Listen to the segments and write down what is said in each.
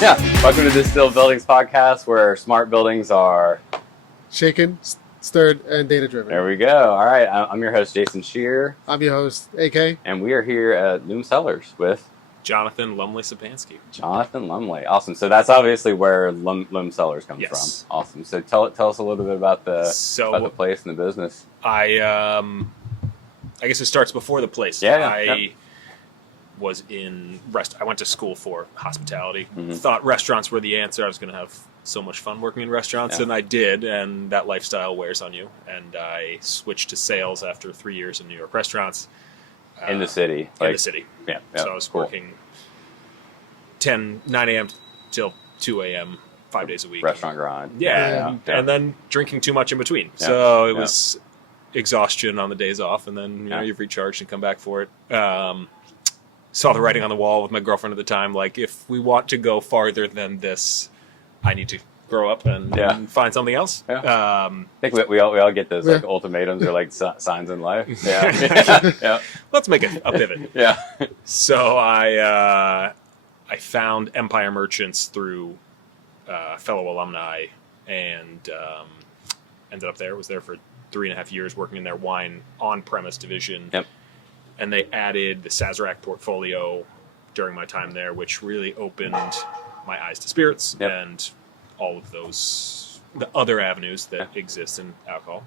Yeah, welcome to Distill Buildings podcast, where smart buildings are shaken, stirred, and data-driven. There we go. All right, I'm your host, Jason Shearer. I'm your host, AK. And we are here at Loom Cellars with Jonathan Lumley-Sapanski. Jonathan Lumley. Awesome. So that's obviously where Loom Cellars comes from. Awesome. So tell us a little bit about the place and the business. I guess it starts before the place. I was I went to school for hospitality. Mm-hmm. Thought restaurants were the answer. I was going to have so much fun working in restaurants, and I did, and that lifestyle wears on you. And I switched to sales after 3 years in New York restaurants. In the city. In the city. Yeah. So I was working 9 a.m. till 2 a.m. 5 days a week. Restaurant grind. Yeah. And then drinking too much in between. Yeah. So it was exhaustion on the days off, and then you've recharged and come back for it. Saw the writing on the wall with my girlfriend at the time, like, if we want to go farther than this, I need to grow up and find something else. Yeah. I think we all get those like ultimatums or like signs in life. Yeah. Let's make a pivot. Yeah. So I found Empire Merchants through fellow alumni and ended up there. Was there for 3.5 years working in their wine on-premise division. Yep. And they added the Sazerac portfolio during my time there, which really opened my eyes to spirits and all of the other avenues that exist in alcohol.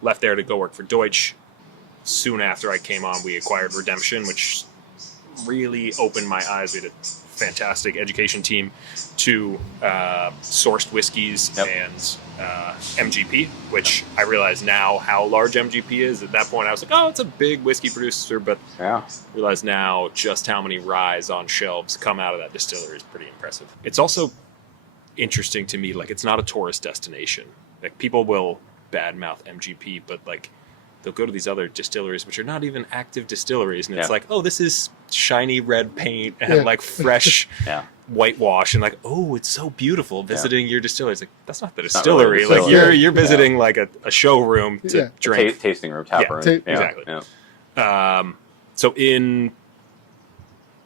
Left there to go work for Deutsch. Soon after I came on, we acquired Redemption, which really opened my eyes. We had a fantastic education team to sourced whiskeys and MGP, which I realize now how large MGP is. At that point, I was like, oh, it's a big whiskey producer, but realize now just how many ryes on shelves come out of that distillery is pretty impressive. It's also interesting to me, like, it's not a tourist destination. Like, people will badmouth MGP, but like, they'll go to these other distilleries, which are not even active distilleries, and it's like, oh, this is shiny red paint and like fresh whitewash, and like, oh, it's so beautiful visiting your distillery. It's like, that's not the distillery. Really like you're visiting like a showroom to drink. Tasting room, tap room. Exactly. Yeah. So in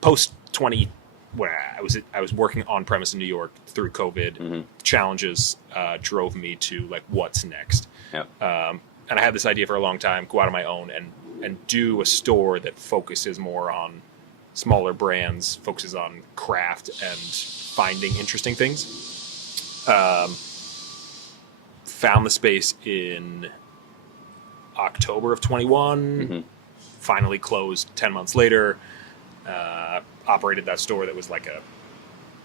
post 20, when I was working on premise in New York through COVID, challenges drove me to like, what's next? And I had this idea for a long time, go out on my own and do a store that focuses more on smaller brands, focuses on craft and finding interesting things. Found the space in October of 21, finally closed 10 months later, operated that store that was like a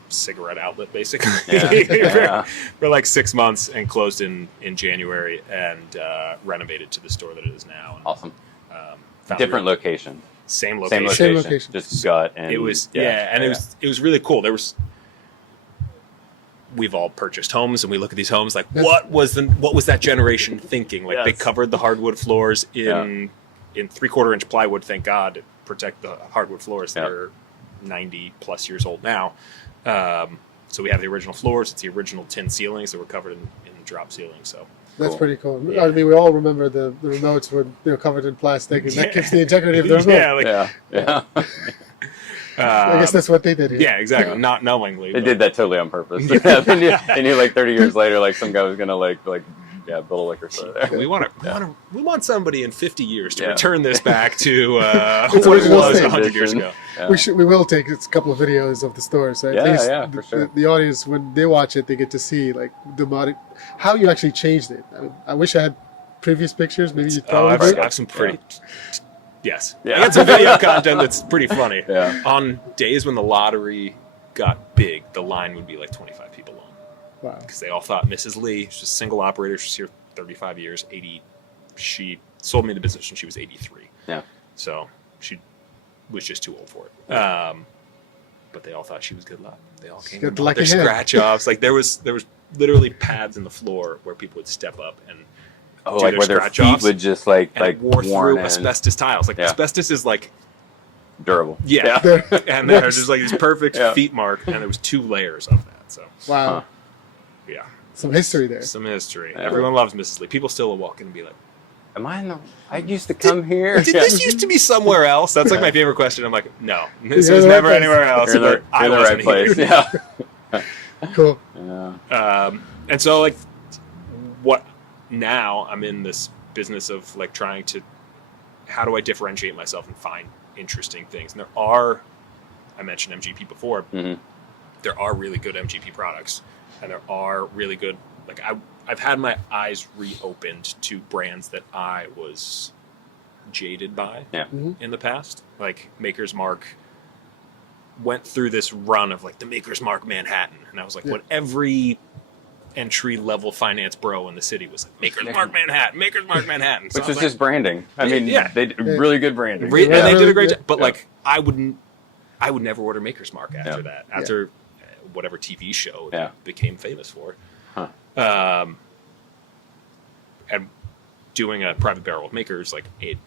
cigarette outlet basically for like 6 months, and closed in January, and renovated to the store that it is now. And, awesome. Different location. Same location. Just gut. And it was it was really cool. We've all purchased homes, and we look at these homes like, what was that generation thinking? Like they covered the hardwood floors in 3/4 inch plywood, thank God, to protect the hardwood floors that are 90 plus years old now. So we have the original floors. It's the original tin ceilings that were covered in drop ceilings. So that's pretty cool. Yeah. I mean, we all remember the remotes were covered in plastic, and that keeps the integrity of the remote. I guess that's what they did here. Yeah, exactly. Not knowingly. They did that totally on purpose. They knew like 30 years later, like some guy was gonna like build a liquor store there. We want somebody in 50 years to return this back to what it was 100 years ago. Yeah. We will take a couple of videos of the store, so at least for sure. the audience, when they watch it, they get to see like how you actually changed it. I wish I had previous pictures. Maybe you probably I have some pretty. Yes, I got some video content that's pretty funny. Yeah. On days when the lottery got big, the line would be like 25 people long. Wow. Because they all thought Mrs. Lee, she's a single operator, she's here 35 years, 80. She sold me the business when she was 83. Yeah. So she was just too old for it. But they all thought she was good luck. They all came with their scratch offs. Like there was literally pads in the floor where people would step up and like where their feet would just like wore through asbestos tiles. Like asbestos is like durable. Yeah. And there's just like this perfect feet mark, and there was 2 layers of that. So wow. Yeah. Some history there. Some history. Everyone loves Mrs. Lee. People still will walk in and be like, am I in the? I used to come here. Did this used to be somewhere else? That's like my favorite question. I'm like, no, this was never anywhere else. You're in the right place. Yeah. Cool. Yeah. And so like, what? Now I'm in this business of like trying to, how do I differentiate myself and find interesting things? And I mentioned MGP before. Mm-hmm. There are really good MGP products, and there are really good. Like I've had my eyes reopened to brands that I was jaded by in the past. Like Maker's Mark went through this run of like the Maker's Mark Manhattan, and I was like, what every entry-level finance bro in the city was like, Maker's Mark Manhattan, Maker's Mark Manhattan. So which is just branding. I mean, they did really good branding. And they did a great job. But like, I would never order Maker's Mark after that. After whatever TV show that became famous for. And doing a private barrel of Makers, like it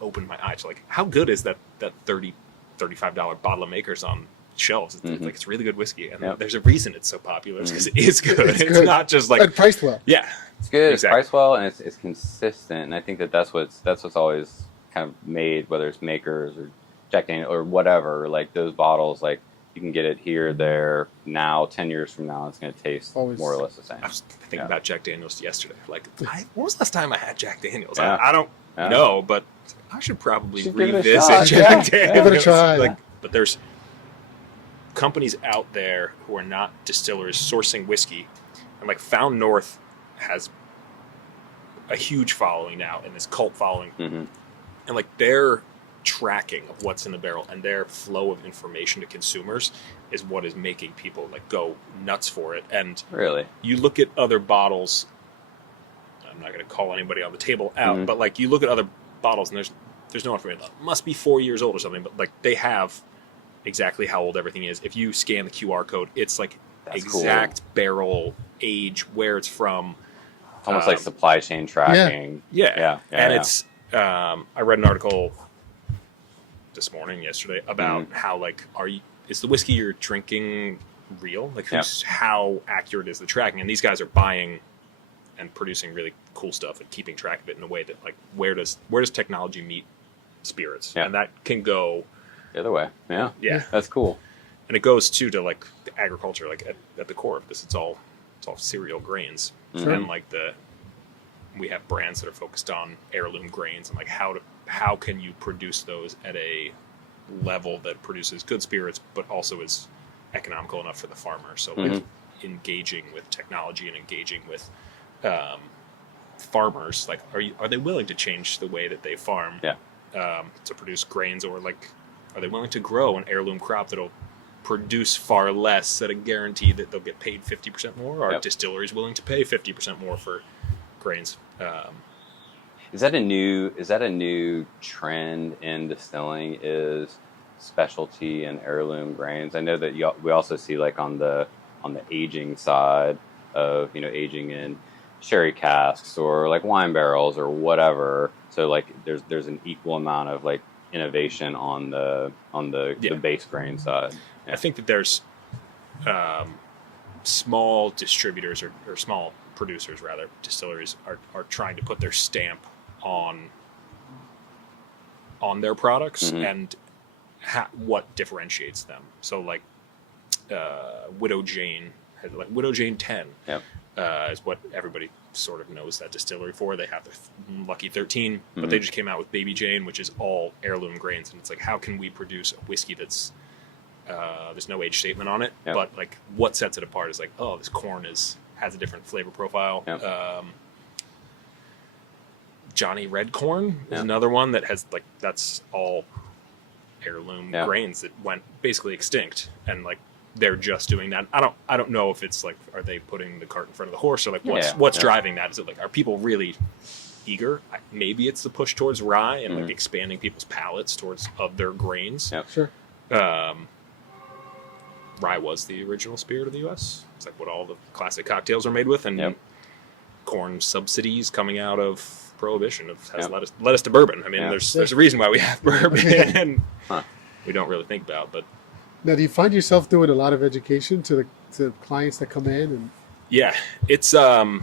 opened my eyes. Like, how good is that $30, $35 bottle of Makers on shelves? It's like, it's really good whiskey, and there's a reason it's so popular. It's because it is good. It's not just like, and priced well. Yeah, it's good. Exactly. It's priced well, and it's consistent. And I think that's what's always kind of made, whether it's Makers or Jack Daniel or whatever. Like those bottles, like you can get it here, there, now. 10 years from now, it's going to taste more or less the same. I was thinking about Jack Daniels yesterday. Like, when was the last time I had Jack Daniels? Yeah. I don't know, but I should probably give it a revisit shot. Jack Daniels. Give it a try. Like, but there's companies out there who are not distillers sourcing whiskey, and like Found North has a huge following now, and this cult following, and like their tracking of what's in the barrel and their flow of information to consumers is what is making people like go nuts for it. And really, you look at other bottles, I'm not going to call anybody on the table out, but like you look at other bottles and there's no information. It must be 4 years old or something, but like they have exactly how old everything is. If you scan the QR code, it's like exact barrel, age, where it's from. It's almost like supply chain tracking. Yeah. And it's I read an article yesterday about how like is the whiskey you're drinking real? Like how accurate is the tracking? And these guys are buying and producing really cool stuff and keeping track of it in a way that like where does technology meet spirits? And that can go the other way. Yeah. That's cool. And it goes to like the agriculture, like at the core of this, it's all cereal grains. And like we have brands that are focused on heirloom grains and like how can you produce those at a level that produces good spirits but also is economical enough for the farmer. So like engaging with technology and engaging with farmers, like are they willing to change the way that they farm to produce grains, or like are they willing to grow an heirloom crop that'll produce far less at a guarantee that they'll get paid 50% more? Are distilleries willing to pay 50% more for grains? Is that a new trend in distilling? Is specialty and heirloom grains? I know that we also see like on the aging side of aging in sherry casks or like wine barrels or whatever. So like there's an equal amount of like innovation on the base grain side. Yeah. I think that there's small distributors or small producers rather, distilleries are trying to put their stamp on their products and what differentiates them. So like Widow Jane had like Widow Jane 10 is what everybody sort of knows that distillery for. They have the Lucky 13, but they just came out with Baby Jane, which is all heirloom grains, and it's like, how can we produce a whiskey that's there's no age statement on it, but like what sets it apart is like, oh, this corn has a different flavor profile. Johnny Red Corn is another one that has like, that's all heirloom grains that went basically extinct, and like they're just doing that. I don't know if it's like, are they putting the cart in front of the horse, or like what's driving that? Is it like, are people really eager? Maybe it's the push towards rye and like expanding people's palates towards other grains. Sure. Rye was the original spirit of the U.S. It's like what all the classic cocktails are made with, and corn subsidies coming out of Prohibition has led us to bourbon. I mean, there's a reason why we have bourbon, and we don't really think about. But now, do you find yourself doing a lot of education to clients that come in? And it's the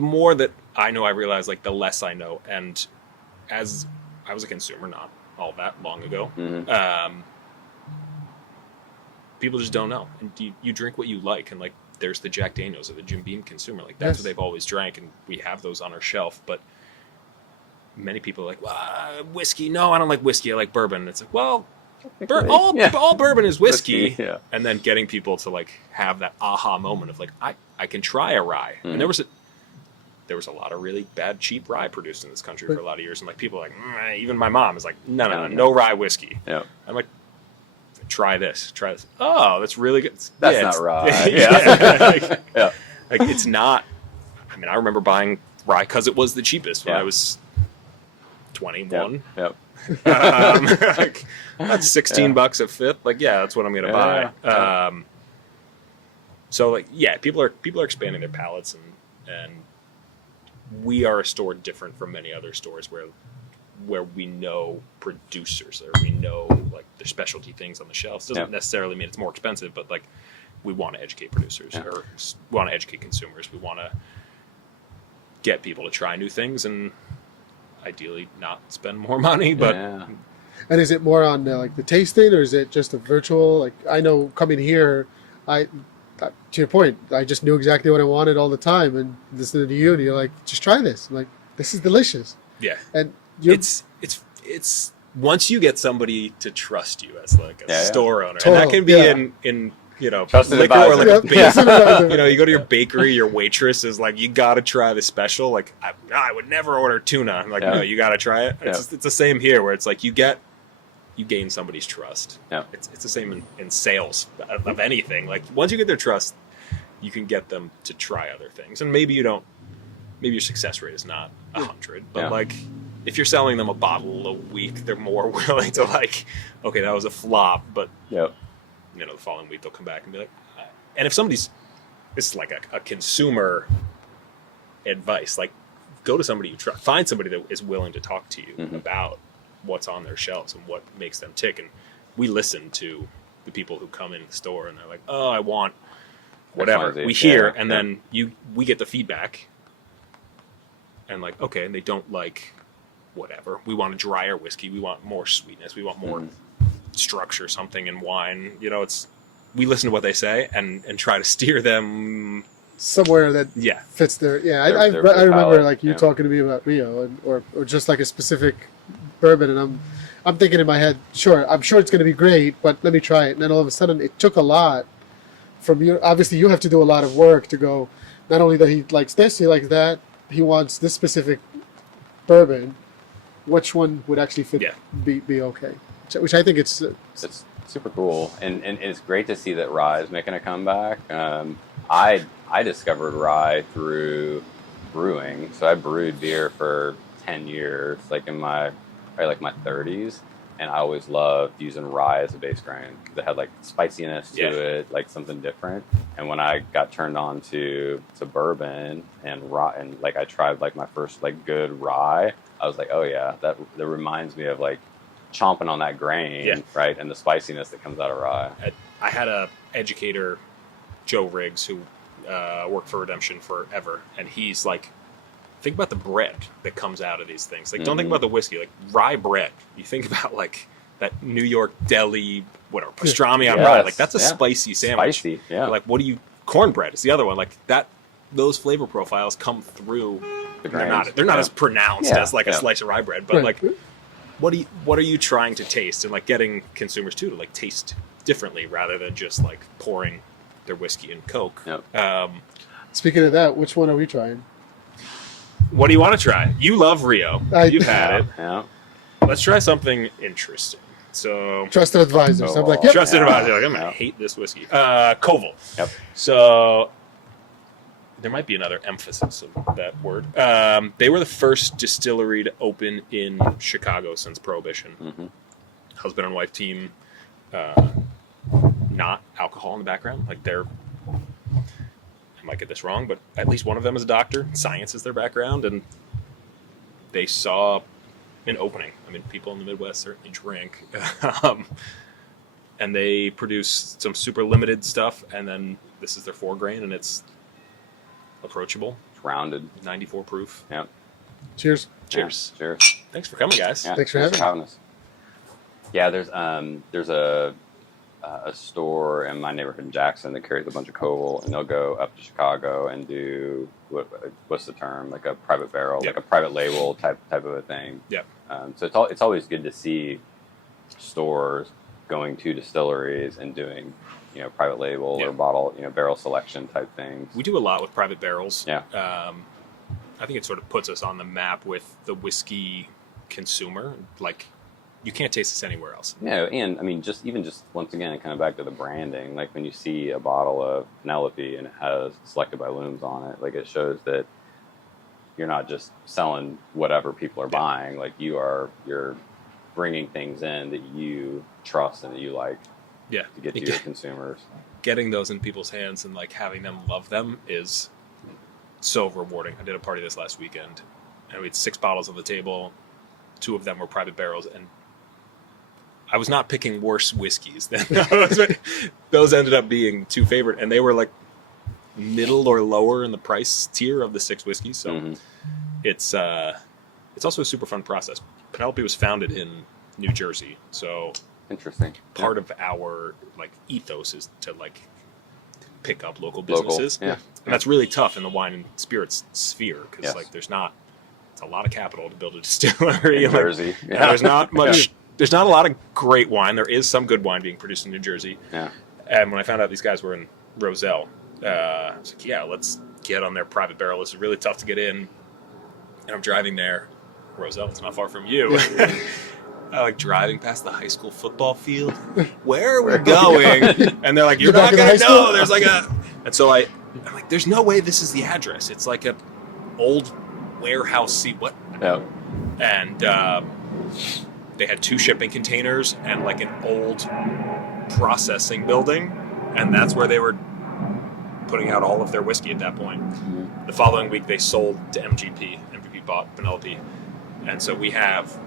more that I know I realize like the less I know, and as I was a consumer not all that long ago, people just don't know, and you drink what you like, and like there's the Jack Daniels or the Jim Beam consumer, like that's what they've always drank, and we have those on our shelf. But many people are like, well, whiskey, no, I don't like whiskey, I like bourbon. And it's like, well, all bourbon is whiskey. And then getting people to like have that aha moment of like, I can try a rye. And there was a lot of really bad cheap rye produced in this country for a lot of years, and like people are like, even my mom is like, no rye whiskey. I'm like, try this. Oh, that's really good. That's not rye. Like it's not. I mean, I remember buying rye because it was the cheapest when I was 21. Like, that's $16 a fifth. Like, that's what I'm gonna buy. So like, people are expanding their palates, and we are a store different from many other stores where we know producers, or we know like their specialty things on the shelves. Doesn't necessarily mean it's more expensive, but like we want to educate producers, or we want to educate consumers. We want to get people to try new things, and ideally not spend more money. But and is it more on like the tasting, or is it just a virtual? Like I know coming here, to your point, I just knew exactly what I wanted all the time, and listening to you, and you're like, just try this. I'm like, this is delicious. And it's once you get somebody to trust you as like a store owner, Total. and that can be in Trusted liquor advisor. or like a base. You go to your bakery, your waitress is like, you got to try the special. Like I would never order tuna. I'm like, no, you got to try it. It's the same here, where it's like you gain somebody's trust. It's the same in sales of anything. Like once you get their trust, you can get them to try other things, and maybe your success rate is not 100, but like if you're selling them a bottle a week, they're more willing to like, okay, that was a flop, but the following week they'll come back and be like, and if this is like a consumer advice, like go to somebody you trust, find somebody that is willing to talk to you about what's on their shelves and what makes them tick. And we listen to the people who come in the store and they're like, oh, I want whatever. We hear, and then we get the feedback, and like, okay, and they don't like whatever. We want a drier whiskey. We want more sweetness. We want more structure, something in wine. We listen to what they say and try to steer them somewhere that fits their. I remember like you talking to me about Rio, or just like a specific bourbon, and I'm thinking in my head, I'm sure it's going to be great, but let me try it. And then all of a sudden, it took a lot from you. Obviously, you have to do a lot of work to go. Not only that he likes this, he likes that. He wants this specific bourbon. Which one would actually fit? Be okay. Which I think it's super cool, and it's great to see that rye is making a comeback. I discovered rye through brewing, so I brewed beer for 10 years, like in my 30s, and I always loved using rye as a base grain because it had like spiciness to it, like something different. And when I got turned on to bourbon and rye, and like I tried like my first like good rye, I was like, oh yeah, that reminds me of like chomping on that grain, right, and the spiciness that comes out of rye. I had a educator, Joe Riggs, who worked for Redemption forever, and he's like, think about the bread that comes out of these things. Like, don't think about the whiskey. Like rye bread. You think about like that New York deli, whatever, pastrami on rye. Like that's a spicy sandwich. Spicy, Like cornbread is the other one. Like that. Those flavor profiles come through. They're not as pronounced as like a slice of rye bread, but like, what are you trying to taste, and like getting consumers to like taste differently rather than just like pouring their whiskey in Coke. Speaking of that, which one are we trying? What do you want to try? You love Rio. You've had it. Yeah. Let's try something interesting. So trusted advisor. So I'm like, trusted advisor. Like, I'm gonna hate this whiskey. Koval. Yep. So there might be another emphasis of that word. They were the first distillery to open in Chicago since Prohibition. Husband and wife team. Not alcohol in the background. Like I might get this wrong, but at least one of them is a doctor. Science is their background, and they saw an opening. I mean, people in the Midwest certainly drink, and they produce some super limited stuff, and then this is their 4 grain, and it's approachable. rounded. 94 proof. Yeah. Cheers. Cheers. Yeah, cheers. Thanks for coming, guys. Thanks for having us. Yeah, there's a store in my neighborhood in Jackson that carries a bunch of Koval, and they'll go up to Chicago and do what's the term, like a private barrel, like a private label type of a thing. Yep. So it's always good to see stores going to distilleries and doing private label or bottle barrel selection type things. We do a lot with private barrels. Yeah. I think it sort of puts us on the map with the whiskey consumer. Like, you can't taste this anywhere else. No, and I mean, just once again, kind of back to the branding. Like when you see a bottle of Penelope and it has Selected by Looms on it, like it shows that you're not just selling whatever people are buying. Like you're bringing things in that you trust and that you like. Yeah. To get to your consumers. Getting those in people's hands and like having them love them is so rewarding. I did a party this last weekend, and we had 6 bottles on the table. 2 of them were private barrels, and I was not picking worse whiskeys than those. Those ended up being 2 favorite, and they were like middle or lower in the price tier of the 6 whiskeys. So it's also a super fun process. Penelope was founded in New Jersey, so interesting. Part of our like ethos is to like pick up local businesses. Yeah. And that's really tough in the wine and spirits sphere because like it's a lot of capital to build a distillery in Jersey. There's not much. There's not a lot of great wine. There is some good wine being produced in New Jersey. Yeah. And when I found out these guys were in Roselle, I was like, yeah, let's get on their private barrel. This is really tough to get in. And I'm driving there. Roselle, it's not far from you. I like driving past the high school football field. Where are we going? And they're like, you're not going to know. There's like a... And so I'm like, there's no way this is the address. It's like a old warehouse seat. What? Yeah. And they had 2 shipping containers and like an old processing building. And that's where they were putting out all of their whiskey at that point. The following week, they sold to MGP. MGP bought Penelope. And so we have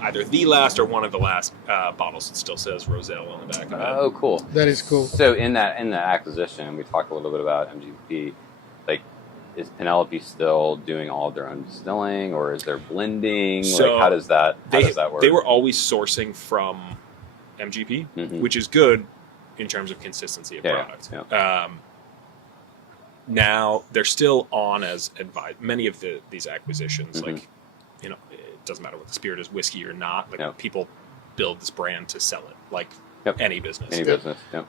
either the last or one of the last bottles. It still says Roselle on the back of it. Oh, cool. That is cool. So in the acquisition, we talked a little bit about MGP. Like, is Penelope still doing all of their own distilling, or is there blending? So like, how does that work? They were always sourcing from MGP, which is good in terms of consistency of product. Yeah. Now they're still on as advised. Many of these acquisitions, like it doesn't matter what the spirit is, whiskey or not. Like people build this brand to sell it, like any business. Any business. Yep.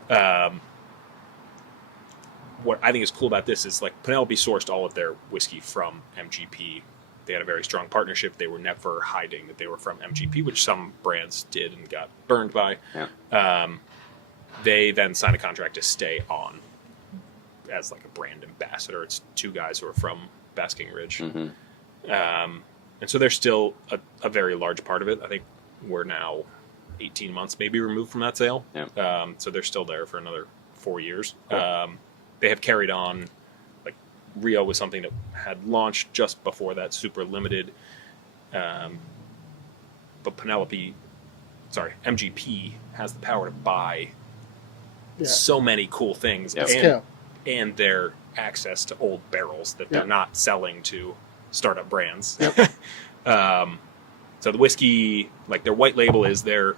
What I think is cool about this is like Penelope sourced all of their whiskey from MGP. They had a very strong partnership. They were never hiding that they were from MGP, which some brands did and got burned by. Yeah. They then signed a contract to stay on as like a brand ambassador. It's 2 guys who are from Basking Ridge. And so they're still a very large part of it. I think we're now 18 months maybe removed from that sale. Yeah. So they're still there for another 4 years. Cool. They have carried on, like Rio was something that had launched just before that, super limited. But MGP has the power to buy so many cool things and their access to old barrels that they're not selling to startup brands. Yep. So the whiskey, like their white label is their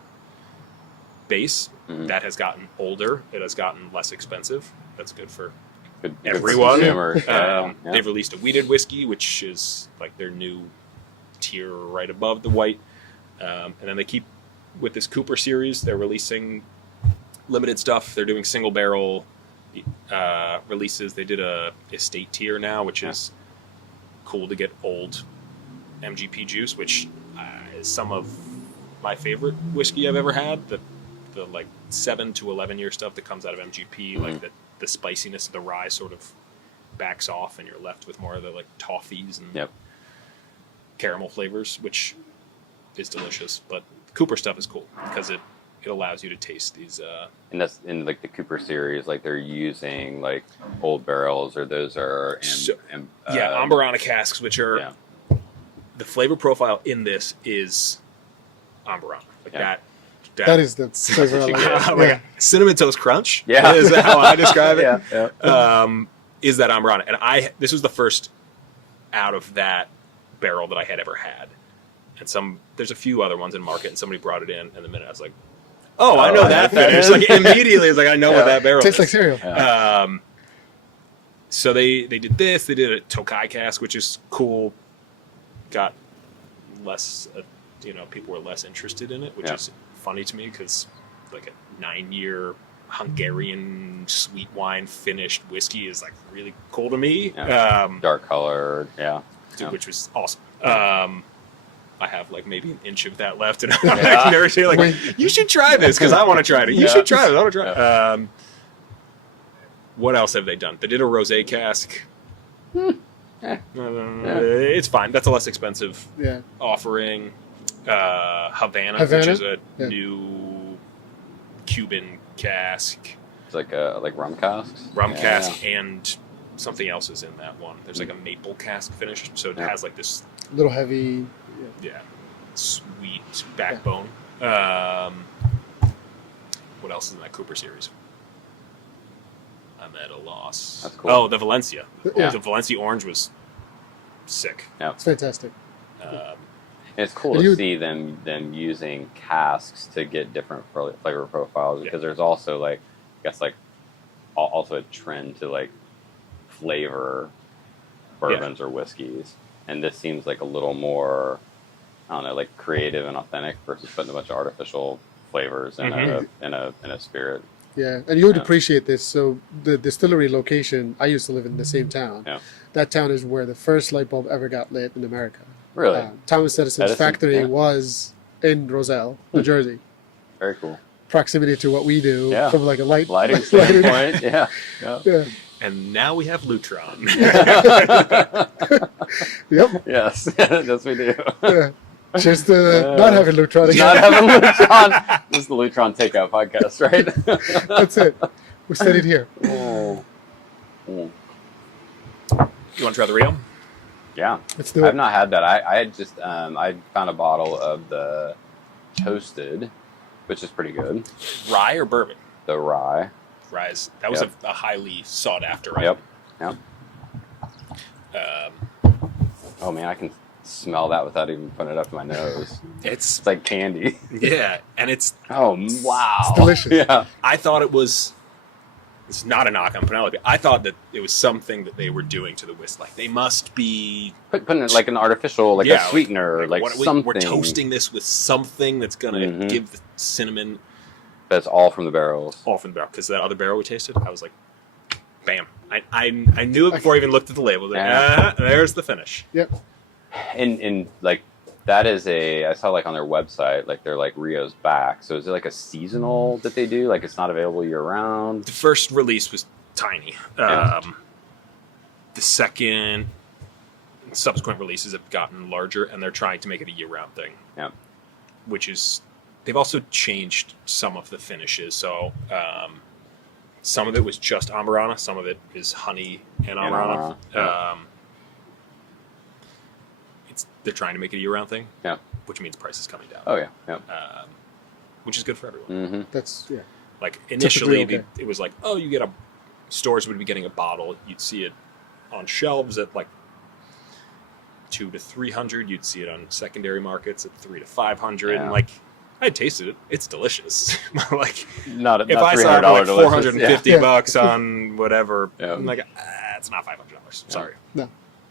base. That has gotten older. It has gotten less expensive. That's good for everyone. They've released a wheated whiskey, which is like their new tier right above the white. And then they keep with this Cooper series. They're releasing limited stuff. They're doing single barrel releases. They did a estate tier now, which is cool to get old MGP juice, which is some of my favorite whiskey I've ever had. The like 7 to 11 year stuff that comes out of MGP, like the spiciness of the rye sort of backs off, and you're left with more of the like toffees and caramel flavors, which is delicious. But Cooper stuff is cool because it allows you to taste these. And that's in like the Cooper series, like they're using like old barrels, or those are Amburana casks, which are the flavor profile in this is Amburana, like that. That is the flavor. Cinnamon Toast Crunch. Yeah, is how I describe it. Is that Amburana, and this was the first out of that barrel that I had ever had. And there's a few other ones in market, and somebody brought it in, and the minute I was like, oh, I know that finish. Like immediately, it's like I know what that barrel tastes is. Tastes like cereal. Yeah. So they did this. They did a Tokai cask, which is cool. Got less, people were less interested in it, which is funny to me because like a 9-year Hungarian sweet wine finished whiskey is like really cool to me. Yeah. Dark color, which was awesome. I have like maybe an inch of that left, and I'm never say like, you should try this because I want to try it. You should try it. I want to try it. What else have they done? They did a rosé cask. It's fine. That's a less expensive offering. Havana, which is a new Cuban cask. It's like rum casks. Rum cask and something else is in that one. There's like a maple cask finish, so it has like this little heavy. Sweet backbone. What else is in that Cooper series? I'm at a loss. That's cool. Oh, the Valencia. The Valencia orange was sick. Yeah, it's fantastic. It's cool to see them using casks to get different flavor profiles because there's also also a trend to like flavor bourbons or whiskeys, and this seems like a little more, I don't know, like creative and authentic versus putting a bunch of artificial flavors in a spirit. Yeah, and you would appreciate this. So the distillery location, I used to live in the same town. Yeah. That town is where the first light bulb ever got lit in America. Really? Thomas Edison's factory was in Roselle, New Jersey. Very cool. Proximity to what we do from like a lighting standpoint. Yeah. And now we have Lutron. Yep. Yes. Yes, we do. Yeah. Cheers to not having Lutron again. Not having Lutron. This is the Lutron Takeout podcast, right? That's it. We said it here. You want to try the Rio? Yeah. Let's do it. I've not had that. I had just I found a bottle of the toasted, which is pretty good. Rye or bourbon? The rye. Rye's that was a highly sought after item. Yep. Oh man, I can smell that without even putting it up to my nose. It's like candy. Yeah, and it's wow. It's delicious. Yeah. I thought it's not a knock on Penelope. I thought that it was something that they were doing to the whiskey. Like they must be putting it like an artificial, a sweetener, like something. We're toasting this with something that's gonna give the cinnamon. That's all from the barrels. All from the barrel, because that other barrel we tasted, I was like, bam! I knew it before I even looked at the label. There's the finish. Yep. And like that is I saw like on their website, like they're like Rio's back. So is it like a seasonal that they do? Like it's not available year round? The first release was tiny. The second subsequent releases have gotten larger, and they're trying to make it a year round thing. Yeah. Which is, they've also changed some of the finishes. So some of it was just Amarana, some of it is honey and Amarana. They're trying to make it a year-round thing, which means price is coming down. Oh yeah. Which is good for everyone. Mm-hmm. That's like initially it was like, oh, you get stores would be getting a bottle, you'd see it on shelves at like $200 to $300. You'd see it on secondary markets at $300 to $500, and like I tasted it, it's delicious. Like not if I saw it like $450 on whatever, I'm like, it's not $500. Sorry. No.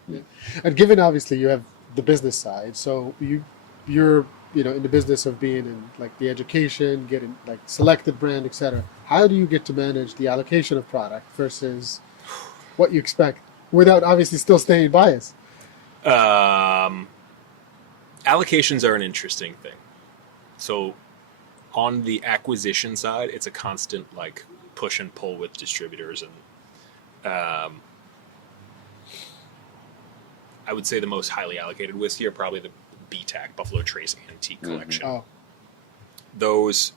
Yeah. And given obviously you have the business side, so you're in the business of being in like the education, getting like selected brand, etc. How do you get to manage the allocation of product versus what you expect without obviously still staying biased? Allocations are an interesting thing. So on the acquisition side, it's a constant like push and pull with distributors, and I would say the most highly allocated whiskey are probably the BTAC, Buffalo Trace Antique Collection. Oh. Those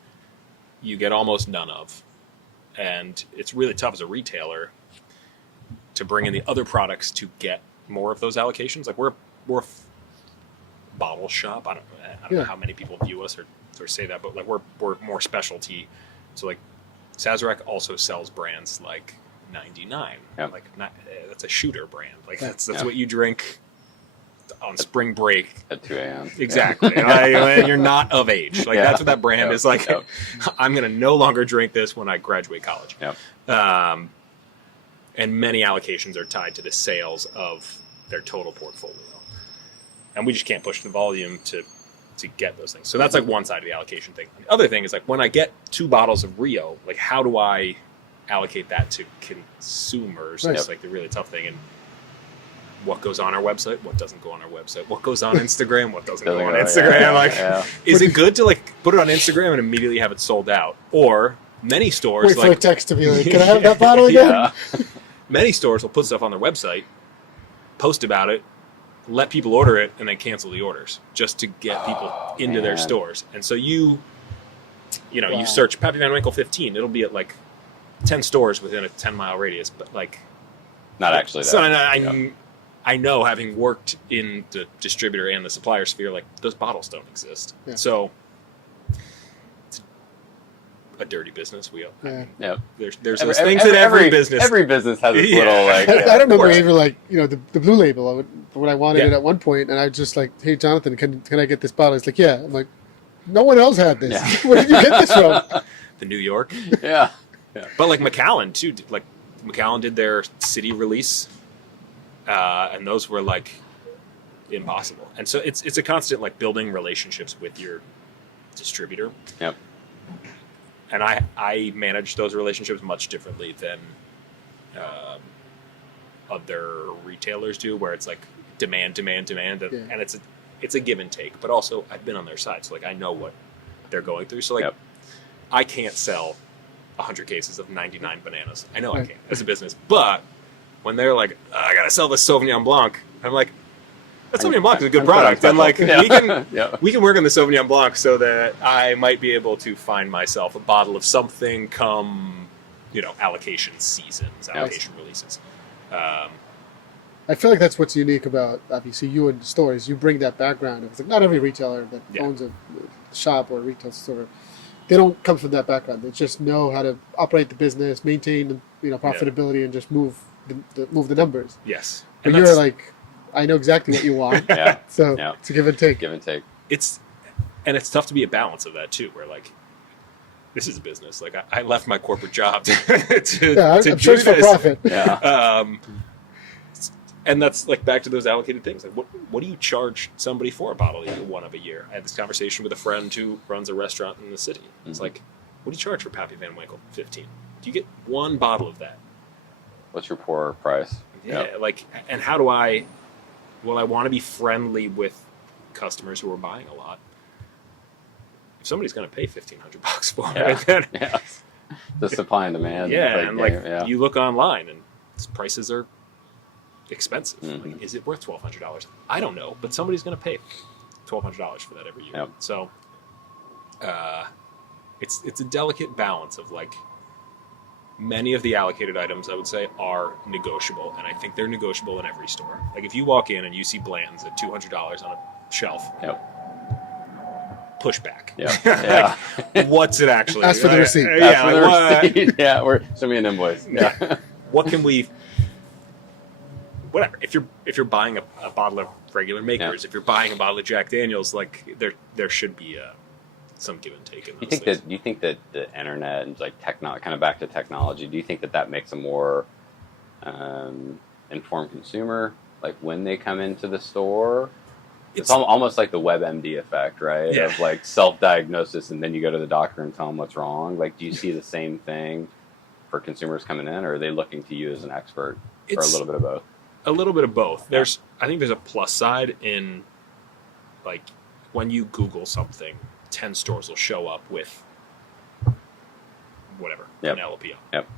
you get almost none of. And it's really tough as a retailer to bring in the other products to get more of those allocations. Like we're a bottle shop. I don't know how many people view us or say that, but like we're more specialty. So like Sazerac also sells brands like 99. Like that's a shooter brand. Like that's what you drink on spring break at 2 a.m. Exactly. And you're not of age. Like that's what that brand is like. Yep. I'm going to no longer drink this when I graduate college. Yep. And many allocations are tied to the sales of their total portfolio. And we just can't push the volume to get those things. So that's like one side of the allocation thing. The other thing is like when I get 2 bottles of Rio, like how do I allocate that to consumers? Right. It's like the really tough thing. And what goes on our website, what doesn't go on our website, what goes on Instagram, what doesn't go on Instagram. Is it good to like put it on Instagram and immediately have it sold out? Or many stores wait for a text to be like, can I have that bottle again? Many stores will put stuff on their website, post about it, let people order it, and then cancel the orders just to get people into their stores. And so you search Pappy Van Winkle 15, it'll be at like 10 stores within a 10-mile radius, but like not actually. So I know, having worked in the distributor and the supplier sphere, like those bottles don't exist. Yeah. So it's a dirty business. There's those things that every business has its little like. I remember even like the blue label when I wanted it at one point, and I was just like, hey Jonathan, can I get this bottle? He's like, yeah. I'm like, no one else had this. Yeah. Where did you get this from? The New York. Yeah. But like Macallan too. Like Macallan did their city release. And those were like impossible. And so it's a constant like building relationships with your distributor. Yep. And I manage those relationships much differently than other retailers do, where it's like demand, and it's a give and take. But also I've been on their side, so like I know what they're going through. So like I can't sell 100 cases of 99 bananas. I know I can't as a business, but when they're like, I gotta sell this Sauvignon Blanc, I'm like, that Sauvignon Blanc is a good product, and like we can work on the Sauvignon Blanc so that I might be able to find myself a bottle of something come, allocation seasons, allocation releases. I feel like that's what's unique about obviously you and stores. You bring that background. It's like not every retailer that owns a shop or a retail store, they don't come from that background. They just know how to operate the business, maintain profitability, and just move the numbers. Yes. But you're like, I know exactly what you want. So it's a give and take. Give and take. It's tough to be a balance of that too, where like, this is a business. Like I left my corporate job to I'm sure it's for profit. Yeah. And that's like back to those allocated things. Like what do you charge somebody for a bottle one of a year? I had this conversation with a friend who runs a restaurant in the city. It's like, what do you charge for Pappy Van Winkle? 15. Do you get one bottle of that? What's your pour price? Yeah, like, and how do I want to be friendly with customers who are buying a lot. If somebody's going to pay $1,500 for it, then the supply and demand. You look online and prices are expensive. Mm-hmm. Like, is it worth $1,200? I don't know, but somebody's going to pay $1,200 for that every year. Yep. So, it's a delicate balance of like. Many of the allocated items, I would say, are negotiable, and I think they're negotiable in every store. Like if you walk in and you see Blanton's at $200 on a shelf, push back. Like, what's it actually? Ask for the receipt. Or send me an invoice. Yeah. What can we? Whatever. If you're buying a bottle of regular Makers, if you're buying a bottle of Jack Daniel's, like there should be some give and take in those things. Do you think that the internet and like kind of back to technology, do you think that makes a more informed consumer, like when they come into the store? It's almost like the WebMD effect, right? Yeah. Of like self-diagnosis, and then you go to the doctor and tell them what's wrong. Like, do you see the same thing for consumers coming in, or are they looking to you as an expert, or a little bit of both? A little bit of both. I think there's a plus side in, like, when you Google something, 10 stores will show up with whatever, Penelope. Yep.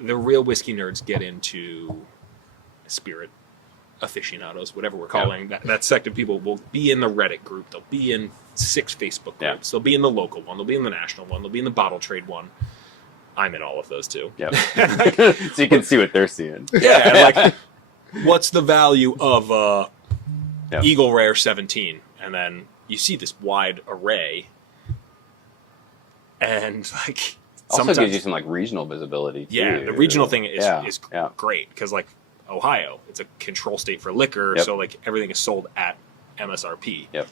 The real whiskey nerds get into spirit aficionados, whatever we're calling that sect of people, will be in the Reddit group. They'll be in 6 Facebook groups. They'll be in the local one. They'll be in the national one. They'll be in the bottle trade one. I'm in all of those too. Yep. So you can see what they're seeing. Yeah. Like, what's the value of Eagle Rare 17? And then you see this wide array, and like also gives you some like regional visibility too. Yeah, the regional thing is great because like Ohio. It's a control state for liquor, Yep. so like everything is sold at MSRP. Yep.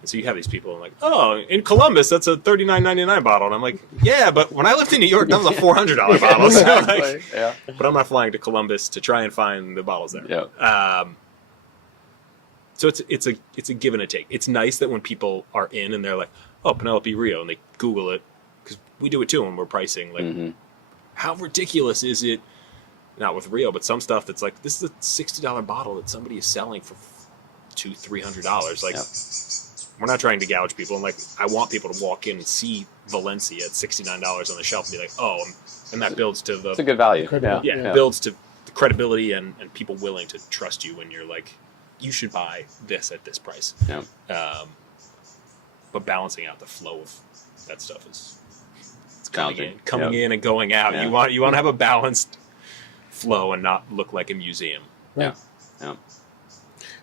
And so you have these people and like, oh, in Columbus that's a $39.99 bottle, and I'm like, yeah, but when I lived in New York, that was a $400 bottle. So like, Yeah. but I'm not flying to Columbus to try and find the bottles there. Yeah. So it's a give and a take. It's nice that when people are in and they're like, oh, Penelope Rio, and they Google it, because we do it too when we're pricing. Like, Mm-hmm. how ridiculous is it? Not with Rio, but some stuff that's like, this is a $60 bottle that somebody is selling for $200-$300. Like, Yep. we're not trying to gouge people. And like, I want people to walk in and see Valencia at $69 on the shelf and be like, oh, and that builds to the It's a good value. Credible. Yeah. it builds to the credibility and people willing to trust you when you're like, you should buy this at this price. Yeah. But balancing out the flow of that stuff is it's Challenging. coming in and going out. Yeah. You want to have a balanced flow and not look like a museum. Yeah. Yeah.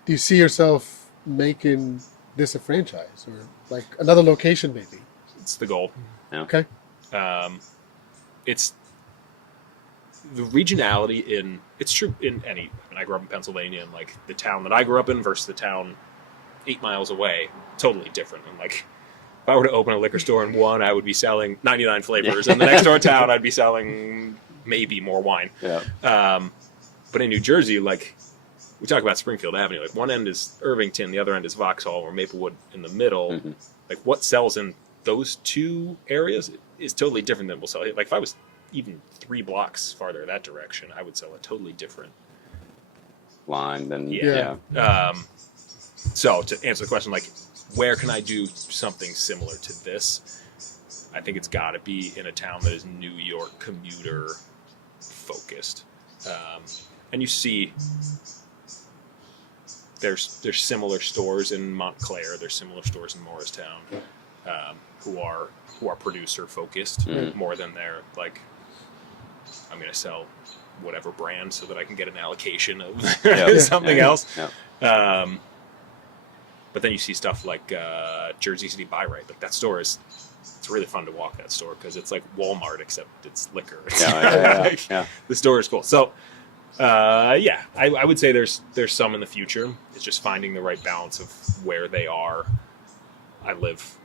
Do you see yourself making this a franchise or like another location maybe? It's the goal. Yeah. Okay. It's the regionality in it's true in any. I grew up in Pennsylvania, and like the town that I grew up in versus the town 8 miles away, totally different. And like, if I were to open a liquor store in one, I would be selling 99 flavors, and the next door town, I'd be selling maybe more wine. Yeah. But in New Jersey, like we talk about Springfield Avenue, like one end is Irvington, the other end is Vauxhall, or Maplewood in the middle. Mm-hmm. Like what sells in those two areas is totally different than we'll sell here. Like if I was even 3 blocks farther that direction, I would sell a totally different. Line then. Yeah. Yeah. So to answer the question, like, where can I do something similar to this? I think it's got to be in a town that is New York commuter focused. And you see, there's similar stores in Montclair, there's similar stores in Morristown, who are producer focused more than they're like, I'm going to sell whatever brand so that I can get an allocation of something else. Yeah. But then you see stuff like Jersey City Buy Right. Like that store it's really fun to walk that store because it's like Walmart except it's liquor. Yeah. The store is cool. So I would say there's some in the future. It's just finding the right balance of where they are. I live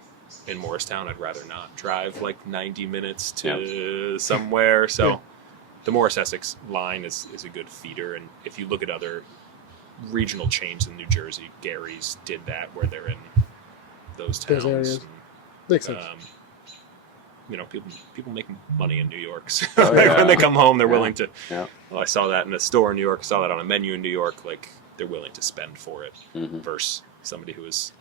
in Morristown. I'd rather not drive like 90 minutes to somewhere. So the Morris Essex line is a good feeder. And if you look at other regional chains in New Jersey, Gary's did that where they're in those towns. Those areas. Makes sense. You know, people make money in New York. So Oh, yeah. when they come home, they're willing to. Yeah. Well, I saw that in a store in New York. I saw that on a menu in New York. Like they're willing to spend for it. Mm-hmm. Versus somebody who is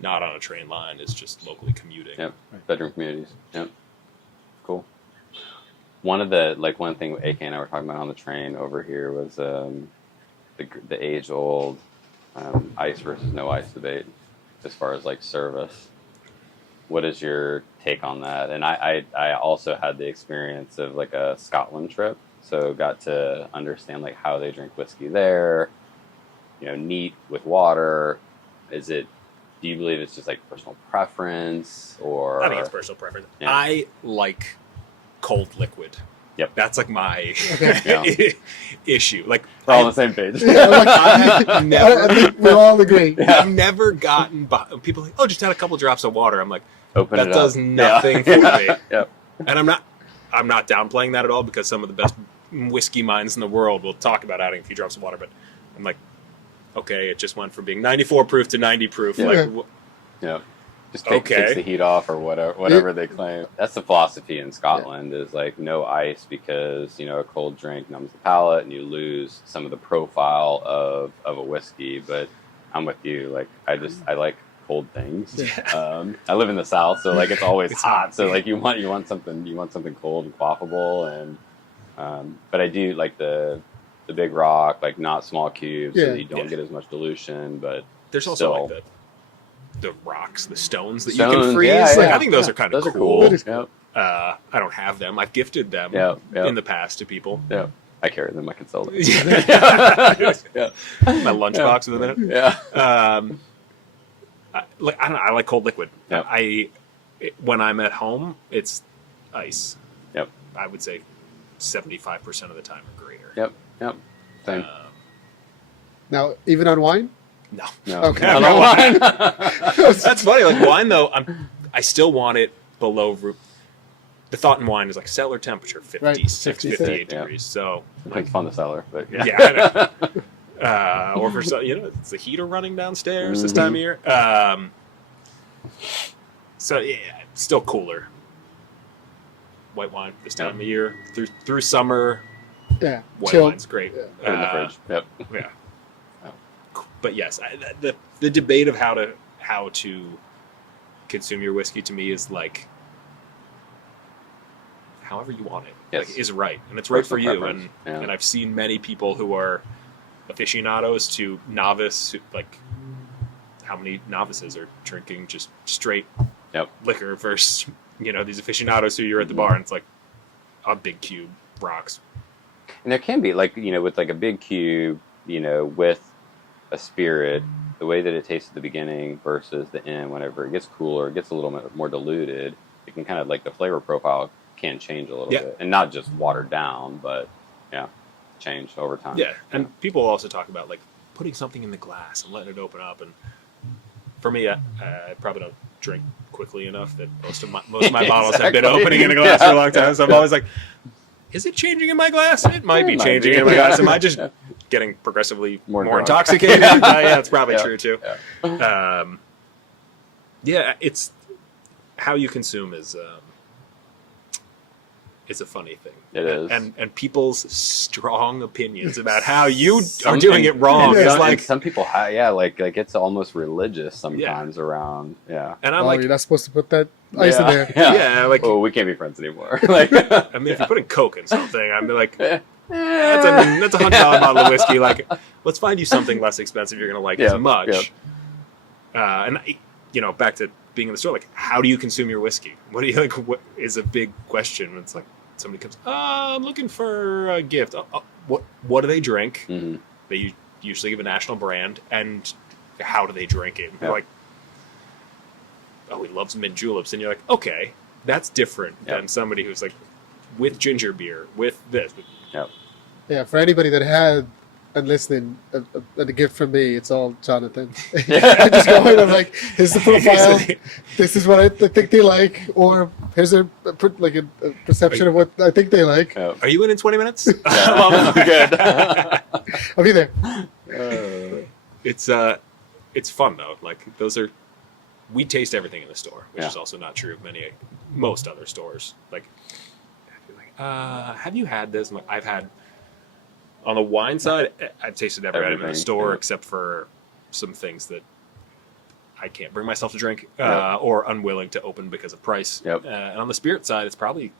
not on a train line is just locally commuting. Yep. Bedroom communities. Yep. Cool. One thing AK and I were talking about on the train over here was the age-old ice versus no ice debate as far as like service. What is your take on that? And I also had the experience of like a Scotland trip, so got to understand like how they drink whiskey there. You know, neat with water. Do you believe it's just like personal preference or? I think it's personal preference. Yeah. I like cold liquid. Yep. That's like my issue. Like We're all on the same page. I've never, I think we all agree. I've never gotten people like, oh, just add a couple drops of water. I'm like, Open that it does up. nothing for me. Yep. And I'm not downplaying that at all because some of the best whiskey minds in the world will talk about adding a few drops of water. But I'm like, okay, it just went from being 94 proof to 90 proof. Yeah. Like, Yeah. Just takes the heat off or whatever they claim. That's the philosophy in Scotland is like no ice because, you know, a cold drink numbs the palate and you lose some of the profile of a whiskey. But I'm with you. Like I like cold things. I live in the South, so like it's always hot. So like you want something cold and quaffable and but I do like the big rock, like not small cubes so that you don't get as much dilution, but there's also still, like the rocks, the stones that you can freeze. Yeah, like, yeah. I think those are kind of Those cool. are cool. Yep. I don't have them. I've gifted them Yep. in the past to people. Yeah. I carry them. I can sell them. Yeah. My lunchbox with them in it. Yeah. I like cold liquid. Yep. When I'm at home, it's ice. Yep. I would say 75% of the time or greater. Yep. Yep. Same. Now, even on wine? No. Okay. Not on wine. That's funny. Like wine, though, I still want it below room. The thought in wine is like cellar temperature, 56, 58 degrees. So It's fun to cellar, but yeah. yeah, I know. Or for some, it's the heater running downstairs this time of year. So yeah, it's still cooler. White wine this time of year through summer. Yeah, white chill. wine's great. Put it in the fridge. Yep. Yeah. But yes, the debate of how to consume your whiskey to me is like however you want it. Yes. Like, is right, and it's right for you. Preference. And I've seen many people who are aficionados to novice, like how many novices are drinking just straight liquor versus these aficionados who you're at the bar and it's like a big cube rocks. And there can be with like a big cube, with a spirit, the way that it tastes at the beginning versus the end, whenever it gets cooler, it gets a little bit more diluted. It can kind of like the flavor profile can change a little bit, and not just watered down, but change over time. Yeah, and people also talk about like putting something in the glass and letting it open up. And for me, I probably don't drink quickly enough that most of my bottles have been opening in a glass for a long time. So I'm always like, is it changing in my glass? It might be changing in my glass. Am I just getting progressively more intoxicated? Yeah, that's probably true too. It's how you consume is a funny thing. It is. And people's strong opinions about how you are doing it wrong. Yeah. It's like some people, like it's almost religious sometimes around. Yeah. And I'm like, you're not supposed to put that ice in there. Yeah, like, oh, we can't be friends anymore. Like, I mean, if you're putting Coke in something, I'm like, that's a $100 bottle of whiskey. Like, let's find you something less expensive you're gonna like as much. And back to being in the store, like, how do you consume your whiskey? What do you like? What is a big question? It's like somebody comes, I'm looking for a gift. What do they drink? Mm-hmm. They usually give a national brand, and how do they drink it? You're like, oh, he loves mint juleps, and you're like, okay, that's different than somebody who's like with ginger beer, with this. Yeah, for anybody that had and listening, a gift from me, it's all Jonathan. I just go in, I'm like, here's the profile, this is what I think they like, or here's a perception of what I think they like. Are you in 20 minutes? Good. I'll be there. It's fun though. Like we taste everything in the store, which is also not true of most other stores. Like, have you had this? I've had. On the wine side, I've tasted every item in the store except for some things that I can't bring myself to drink or unwilling to open because of price. And on the spirit side, it's probably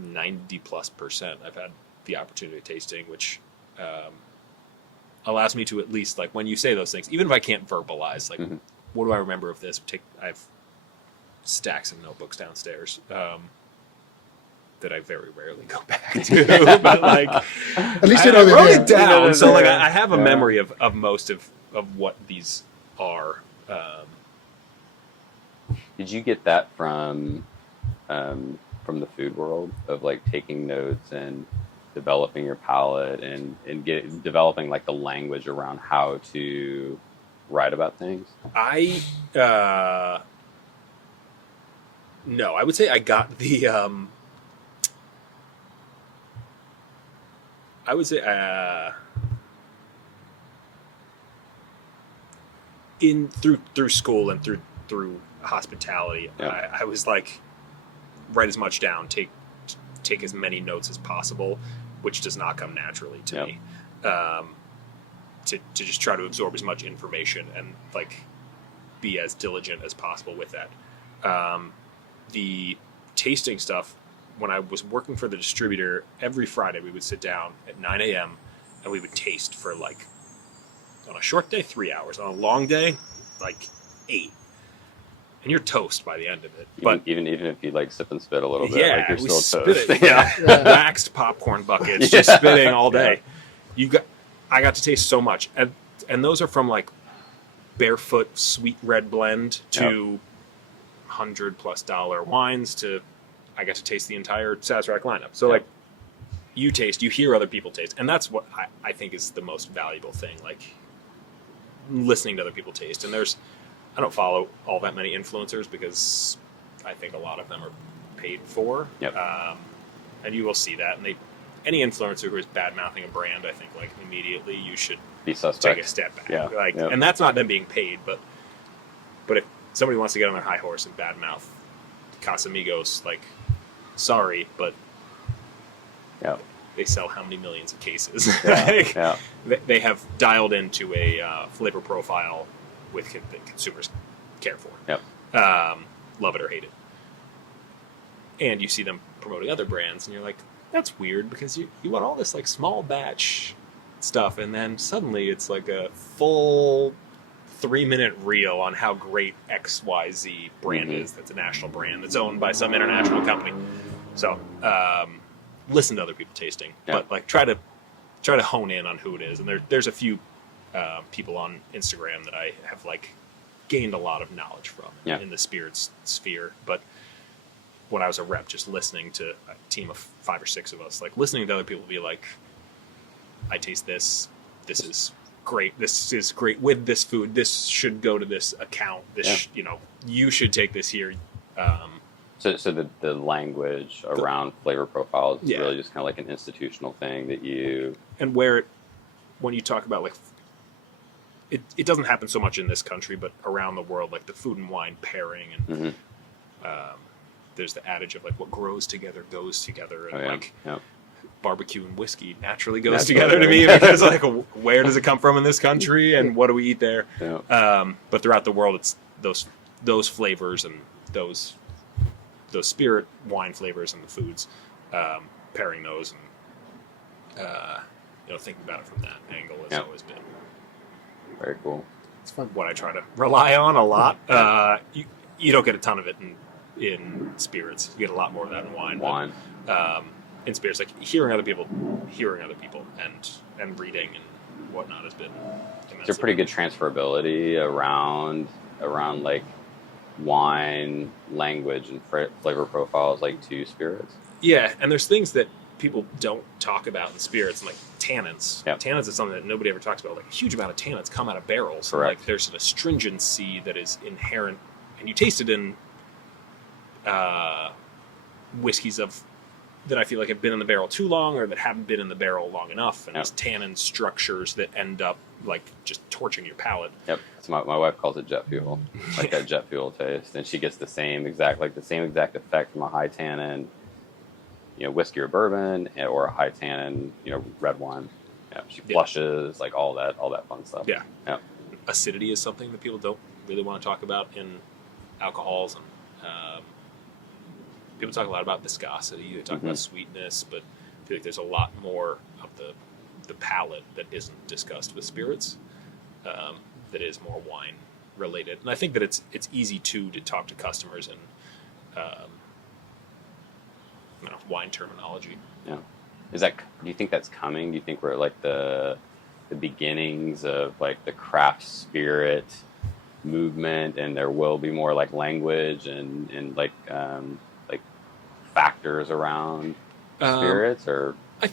90+% I've had the opportunity of tasting, which allows me to at least, like, when you say those things, even if I can't verbalize, like, what do I remember of this? I have stacks of notebooks downstairs. That I very rarely go back to, but like at least I wrote it down, so like I have a memory of most of what these are. Did you get that from the food world of like taking notes and developing your palate and developing like the language around how to write about things? No, I would say I got the. I would say through school and through hospitality, I was like, write as much down, take as many notes as possible, which does not come naturally to me. To just try to absorb as much information and like be as diligent as possible with that. The tasting stuff. When I was working for the distributor, every Friday we would sit down at 9 a.m. and we would taste for like, on a short day, 3 hours. On a long day, like 8. And you're toast by the end of it. But even if you like sip and spit a little bit, like you're still toast. Waxed popcorn buckets, just spitting all day. I got to taste so much. And those are from like Barefoot sweet red blend to $100+ wines to I got to taste the entire Sazerac lineup. So like you taste, you hear other people taste, and that's what I think is the most valuable thing, like listening to other people taste. And I don't follow all that many influencers because I think a lot of them are paid for. Yep. And you will see that. And any influencer who is bad mouthing a brand, I think like immediately you should be suspect. Take a step back. Yeah. Like, yep. And that's not them being paid, but if somebody wants to get on their high horse and bad mouth Casamigos, like, sorry, but yeah, they sell how many millions of cases? Yeah. They have dialed into a flavor profile that consumers care for. Yep. Love it or hate it. And you see them promoting other brands, and you're like, that's weird, because you want all this like small batch stuff, and then suddenly it's like a full 3-minute reel on how great XYZ brand is. That's a national brand that's owned by some international company. So listen to other people tasting, but like try to hone in on who it is. And there's a few people on Instagram that I have like gained a lot of knowledge from in the spirits sphere. But when I was a rep, just listening to a team of 5 or 6 of us, like listening to other people be like, I taste this. This is great. This is great with this food. This should go to this account. This, you should take this here. So the language around flavor profiles is really just kind of like an institutional thing that you... And when you talk about like, it doesn't happen so much in this country, but around the world, like the food and wine pairing, and there's the adage of like what grows together goes together, and barbecue and whiskey naturally goes together to me, because like where does it come from in this country and what do we eat there? But throughout the world, it's those flavors and those spirit wine flavors and the foods, pairing those and thinking about it from that angle has always been very cool. It's fun. What I try to rely on a lot. You don't get a ton of it in spirits. You get a lot more of that in wine. But, in spirits, like hearing other people and reading and whatnot has been immense. There's a pretty good transferability around like wine language and flavor profiles like to spirits. Yeah, and there's things that people don't talk about in spirits, and like tannins. Tannins is something that nobody ever talks about. Like a huge amount of tannins come out of barrels. Correct. Like there's an astringency that is inherent, and you taste it in whiskeys that I feel like have been in the barrel too long, or that haven't been in the barrel long enough, and there's tannin structures that end up like just torching your palate. Yep. So my wife calls it jet fuel, like that jet fuel taste, and she gets the same exact effect from a high tannin, whiskey or bourbon, or a high tannin, red wine. Yeah, she flushes, like all that fun stuff. Yeah. Acidity is something that people don't really want to talk about in alcohols, and people talk a lot about viscosity. They talk about sweetness, but I feel like there's a lot more of the palate that isn't discussed with spirits, that is more wine related. And I think that it's easy to talk to customers in wine terminology. Yeah. Do you think that's coming? Do you think we're at like the beginnings of like the craft spirit movement, and there will be more like language and like factors around spirits, or I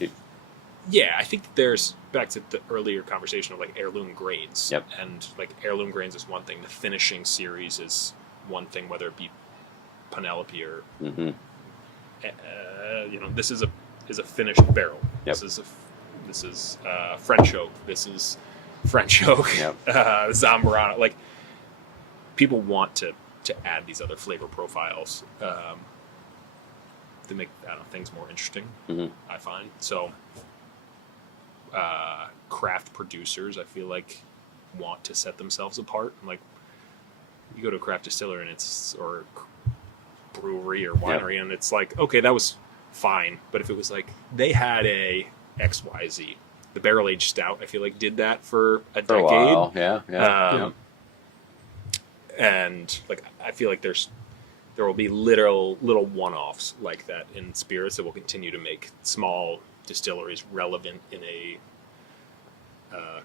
think that there's, back to the earlier conversation of like heirloom grains. And like heirloom grains is one thing, the finishing series is one thing, whether it be Penelope or this is a finished barrel. This is French oak. This is French oak. Zamorano. Like people want to add these other flavor profiles to make things more interesting. I find so. Craft producers, I feel like, want to set themselves apart. Like you go to a craft distiller or brewery or winery, and it's like, okay, that was fine, but if it was like they had a XYZ, the barrel aged stout, I feel like did that for a decade. A while. And like I feel like there will be little one-offs like that in spirits that will continue to make small distilleries relevant in a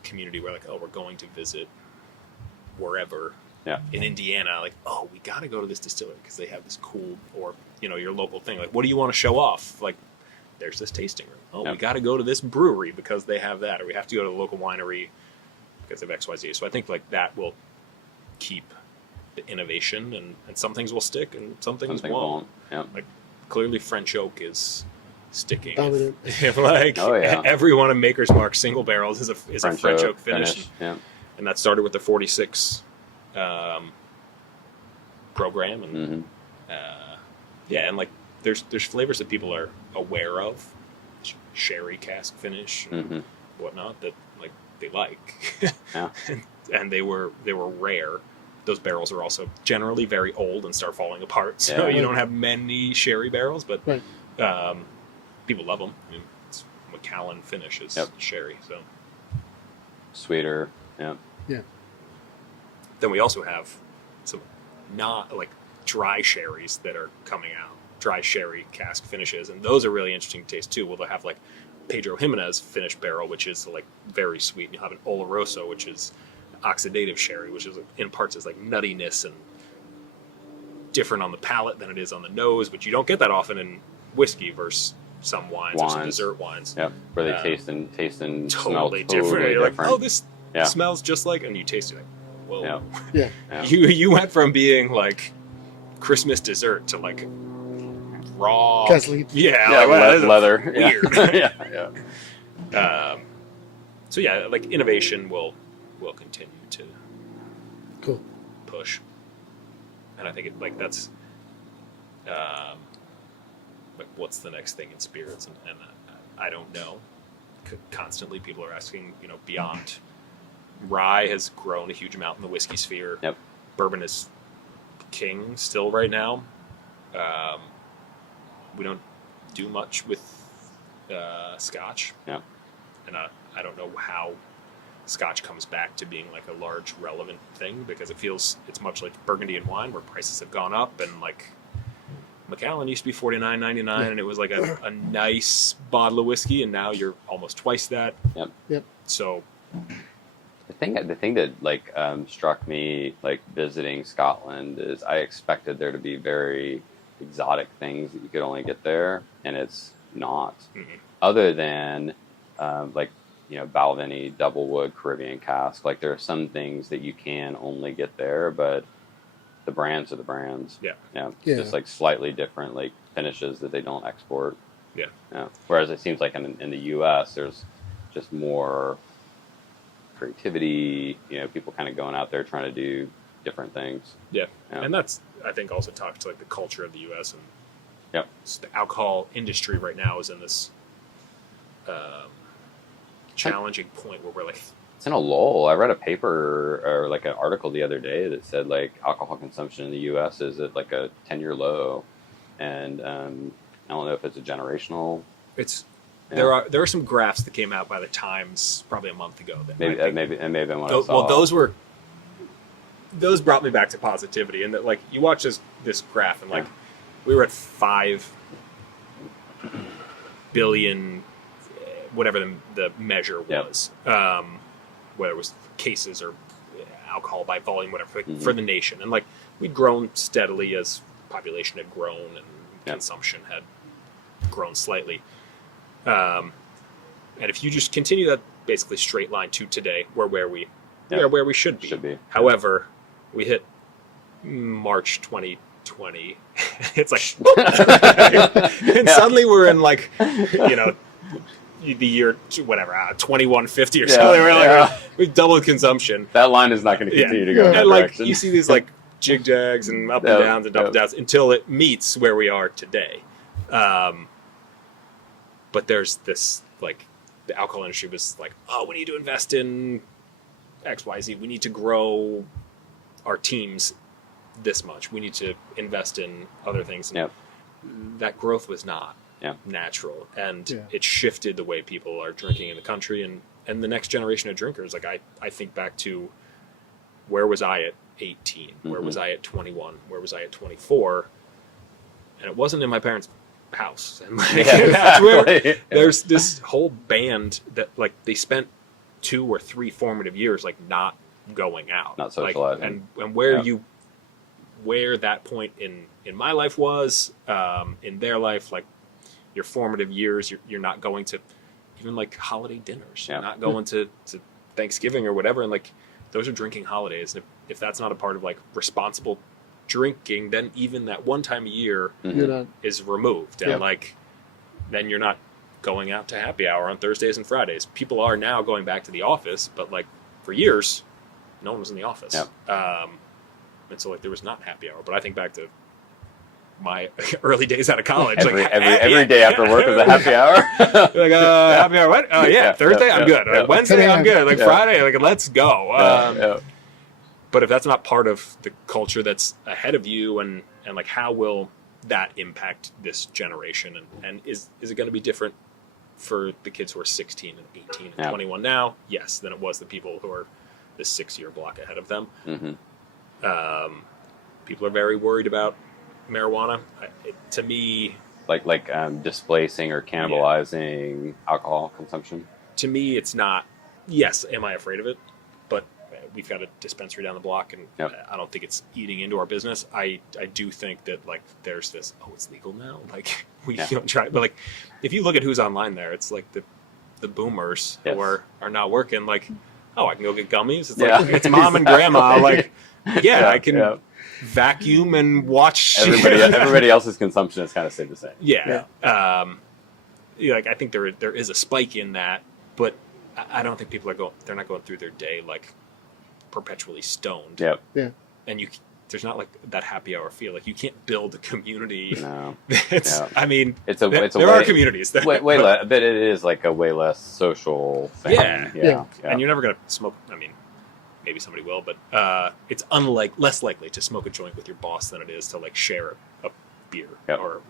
community where like, we're going to visit wherever in Indiana, like, we got to go to this distillery because they have this cool, or your local thing, like, what do you want to show off? Like there's this tasting room. Oh, Yep. we got to go to this brewery because they have that, or we have to go to the local winery because of XYZ. So I think like that will keep the innovation, and some things will stick and some things won't. Yeah. Like clearly French oak is sticking. Dominant. If like Oh, yeah. every one of Maker's Mark single barrels is a French oak finish. Yeah. And that started with the 46 program, and Mm-hmm. yeah, and like there's flavors that people are aware of, sherry cask finish and Mm-hmm. whatnot, that like they like. Yeah. And they were rare. Those barrels are also generally very old and start falling apart, so Yeah. you don't have many sherry barrels, but Right. people love them. I mean, it's Macallan finish is Yep. sherry, so. Sweeter. Yeah. Then we also have some not like dry sherries that are coming out, dry sherry cask finishes, and those are really interesting to taste too. Well, they'll have like Pedro Jimenez finished barrel, which is like very sweet, and you'll have an Oloroso, which is oxidative sherry, which is in parts is like nuttiness and different on the palate than it is on the nose, but you don't get that often in whiskey versus some wines or some dessert wines. Yeah. Where they taste and smell Totally different. You're like, oh, this Yeah. smells just like, and you taste it like, whoa. Yeah. Yeah. Yeah. You went from being like Christmas dessert to like raw. Gasoline. Yeah, Yeah, like, wow, this is leather. Weird. Yeah. Yeah. So yeah, like innovation will continue to Cool. push, and I think it like that's like what's the next thing in spirits, and I don't know. Constantly, people are asking, beyond. Rye has grown a huge amount in the whiskey sphere. Yep. Bourbon is king still right now. We don't do much with Scotch. Yeah. And I don't know how Scotch comes back to being like a large relevant thing, because it's much like Burgundy and wine, where prices have gone up, and like Macallan used to be $49.99, and it was like a nice bottle of whiskey, and now you're almost twice that. Yep. So The thing that like struck me like visiting Scotland is I expected there to be very exotic things that you could only get there, and it's not. Mhm. Other than like Balvenie double wood Caribbean cask, like there are some things that you can only get there, but the brands are the brands. Yeah. Yeah. Just like slightly different like finishes that they don't export. Yeah. Whereas it seems like in the U.S. there's just more creativity, people kind of going out there trying to do different things. yeah. Yeah. And that's, I think, also talks to like the culture of the U.S. and Yep. the alcohol industry right now is in this challenging point where we're like, It's in a lull. I read a paper or like an article the other day that said like alcohol consumption in the U.S. is at like a 10-year low, and I don't know if it's a generational. it's Yeah. there are some graphs that came out by the Times probably a month ago that Maybe I think- maybe it may have been what I saw. well, those brought me back to positivity, and that like you watch this graph, and like we were at 5 billion, whatever the measure was, whether it was cases or alcohol by volume, whatever, for the nation, and like we'd grown steadily as population had grown and consumption had grown slightly. And if you just continue that basically straight line to today, we're where we should be. Should be. However, we hit March 2020. It's like, and suddenly we're in like, the year whatever 2150 or something. We're like we've doubled consumption. That line is not going to continue to go in that and like direction. you see these like jig jags and up and downs and up and downs until it meets where we are today. But there's this like the alcohol industry was like, oh, we need to invest in XYZ. We need to grow our teams this much. We need to invest in other things. And that growth was not natural, and it shifted the way people are drinking in the country, and the next generation of drinkers. Like I think back to where was I at 18? Where was I at 21? Where was I at 24? And it wasn't in my parents' house. And like, that's where there's this whole band that like they spent 2 or 3 formative years like not going out, not socializing, and where that point in my life was, in their life, like your formative years. You're not going to even like holiday dinners. Yeah. You're not going to Thanksgiving or whatever. And like those are drinking holidays. And if that's not a part of like responsible drinking, then even that one time a year is removed. And like then you're not going out to happy hour on Thursdays and Fridays. People are now going back to the office, but like for years, no one was in the office. And so like there was not happy hour. But I think back to my early days out of college. Every day after work was a happy hour. Like happy hour, what? Thursday I'm good. Like Wednesday I'm good. Like Friday, like let's go. But if that's not part of the culture that's ahead of you, and like how will that impact this generation? And is it going to be different for the kids who are 16 and 18 and 21 now? Yes, than it was the people who are the 6-year block ahead of them. People are very worried about marijuana. To me, like displacing or cannibalizing alcohol consumption. To me, it's not. Yes, am I afraid of it? But we've got a dispensary down the block, and I don't think it's eating into our business. I do think that like there's this. Oh, it's legal now. Like we don't try. But like if you look at who's online there, it's like the boomers who are not working. Like, oh, I can go get gummies. It's like it's mom and grandma. Like, I can. Vacuum and watch everybody else's consumption has kind of stayed the same. Like I think there is a spike in that, but I don't think people they're not going through their day like perpetually stoned. And there's not like that happy hour feel. Like you can't build a community. No. I mean, there are communities there. But it is like a way less social thing. And you're never gonna smoke. I mean, maybe somebody will, but it's less likely to smoke a joint with your boss than it is to like share a beer or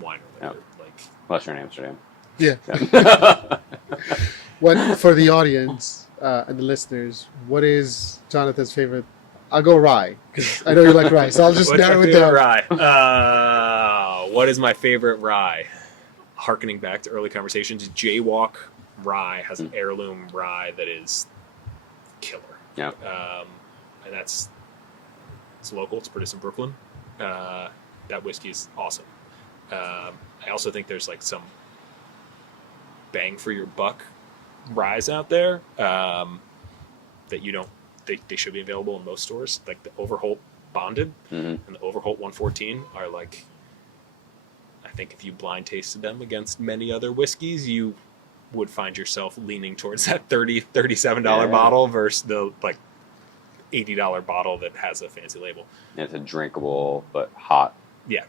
wine or whatever. Like, unless you're in Amsterdam. What for the audience and the listeners? What is Jonathan's favorite? I'll go rye because I know you like rye, so I'll just narrow it down. Rye. What is my favorite rye? Harkening back to early conversations, Jaywalk rye has an heirloom rye that is killer. And it's local. It's produced in Brooklyn. That whiskey is awesome. I also think there's like some bang for your buck ryes out there that you don't. They should be available in most stores. Like the Overholt Bonded and the Overholt 114 are like. I think if you blind tasted them against many other whiskeys, you would find yourself leaning towards that $37 bottle versus the like $80 bottle that has a fancy label. Yeah, it's a drinkable but hot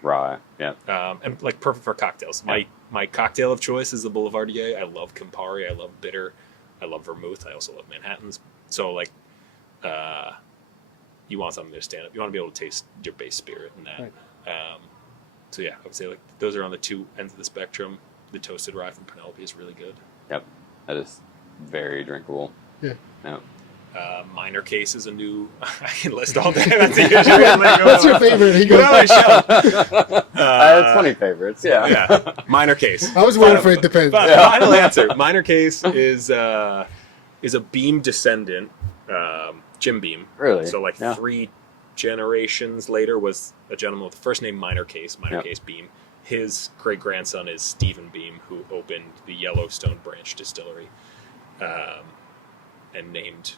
rye. And like perfect for cocktails. My cocktail of choice is the Boulevardier. I love Campari. I love bitter. I love vermouth. I also love Manhattans. So like, you want something to stand up. You want to be able to taste your base spirit in that. So I would say like those are on the two ends of the spectrum. The toasted rye from Penelope is really good. That is very drinkable. Minor Case is a new. I can list all day. What's your favorite? I have 20 favorites. Minor Case. I was waiting for it. Depends. Final answer. Minor Case is a Beam descendant, Jim Beam. Really? So like 3 generations later was a gentleman with the first name Minor Case. Case Beam. His great-grandson is Stephen Beam, who opened the Yellowstone Branch Distillery and named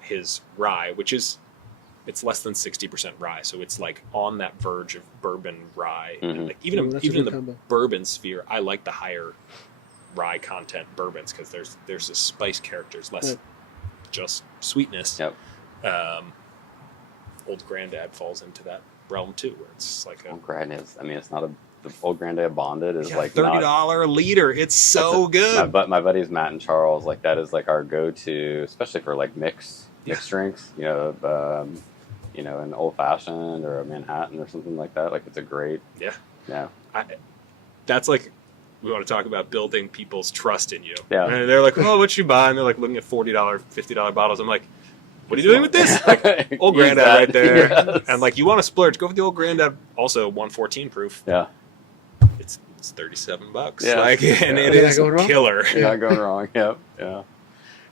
his rye, which it's less than 60% rye, so it's like on that verge of bourbon rye. And like even in the bourbon sphere, I like the higher rye content bourbons because there's this spice character, less just sweetness. Old Grandad falls into that realm too, where it's like Old Grandad is. I mean, it's not a. The Old Grandad Bonded is like $30 a liter. It's so good. My buddies Matt and Charles, like that is like our go-to, especially for like mixed drinks. An old fashioned or a Manhattan or something like that. Like it's a great. That's like we want to talk about building people's trust in you. And they're like, "Oh, what you buy?" And they're like looking at $40, $50 bottles. I'm like, what are you doing with this? Like, Old Grandad right there. Yes. And like, you want to splurge, go for the Old Grandad, also 114 proof. It's $37. And it is killer. You're not going wrong.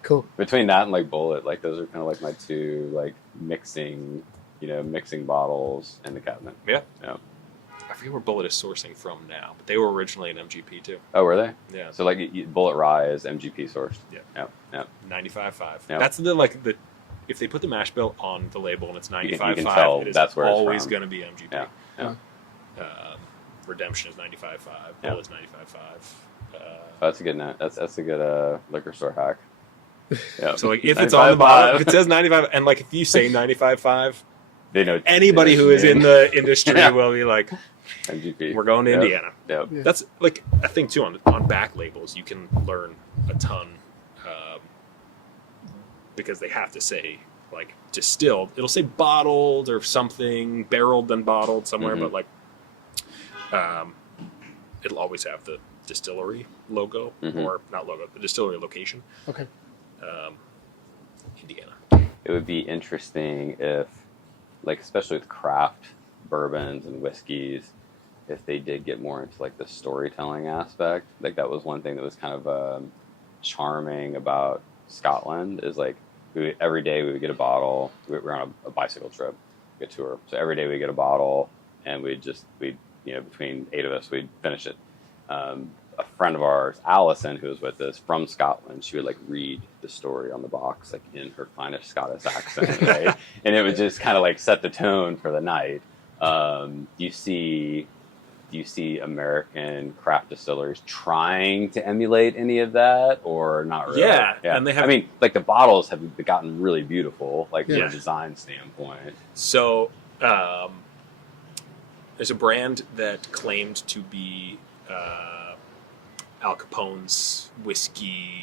Cool. Between that and like Bullet, like those are kind of like my two like mixing bottles in the cabinet. I forget where Bullet is sourcing from now, but they were originally an MGP too. Oh, were they? Yeah. So like Bullet Rye is MGP sourced. Yeah. Yep. 95.5. Yep. That's the if they put the mash bill on the label and it's 95.5, it is that's where always going to be MGP. Yeah. Redemption is 95.5. Yeah. Bullet is 95.5. That's a good note. That's a good liquor store hack. Yeah. So like if it's on the bottle, if it says 95, and like if you say 95.5, they know anybody who is in the industry will be like, MGP. we're going to Indiana. Yep. Yeah. That's like I think too on back labels you can learn a ton because they have to say like distilled. It'll say bottled or something, barreled then bottled somewhere, but like it'll always have the distillery logo or not logo, the distillery location. Okay. Indiana. It would be interesting if, like, especially with craft bourbons and whiskeys, if they did get more into like the storytelling aspect. Like that was one thing that was kind of charming about Scotland is like every day we would get a bottle. We were on a bicycle trip, a tour. So every day we get a bottle, and we'd between 8 of us we'd finish it. A friend of ours, Allison, who was with us from Scotland, she would like read the story on the box like in her finest Scottish accent, right? And it would just kind of like set the tone for the night. Do you see American craft distilleries trying to emulate any of that, or not really? Yeah. And they have. I mean, like the bottles have gotten really beautiful, like from a design standpoint. So there's a brand that claimed to be Al Capone's whiskey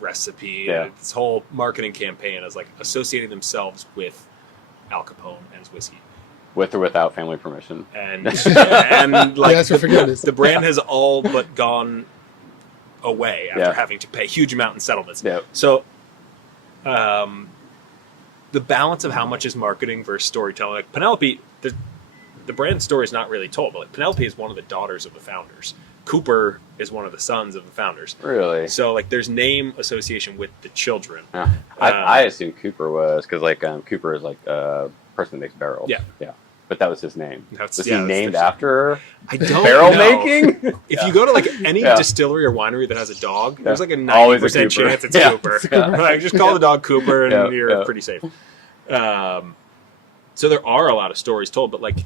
recipe. Yeah. And this whole marketing campaign is like associating themselves with Al Capone and his whiskey. With or without family permission. And like ask for forgiveness. the brand has all but gone away after having to pay a huge amount in settlements. Yeah. So the balance of how much is marketing versus storytelling. Like Penelope, the brand story is not really told, but like Penelope is one of the daughters of the founders. Cooper is one of the sons of the founders. Really? So like there's name association with the children. Yeah. I assumed Cooper was, because like Cooper is like a person that makes barrels. Yeah. Yeah. But that was his name. Was he that's named after I don't barrel know. making? If you go to like any distillery or winery that has a dog, there's like a Always a 90% Cooper. chance it's Cooper. Like, just call the dog Cooper and you're pretty safe. So there are a lot of stories told, but like,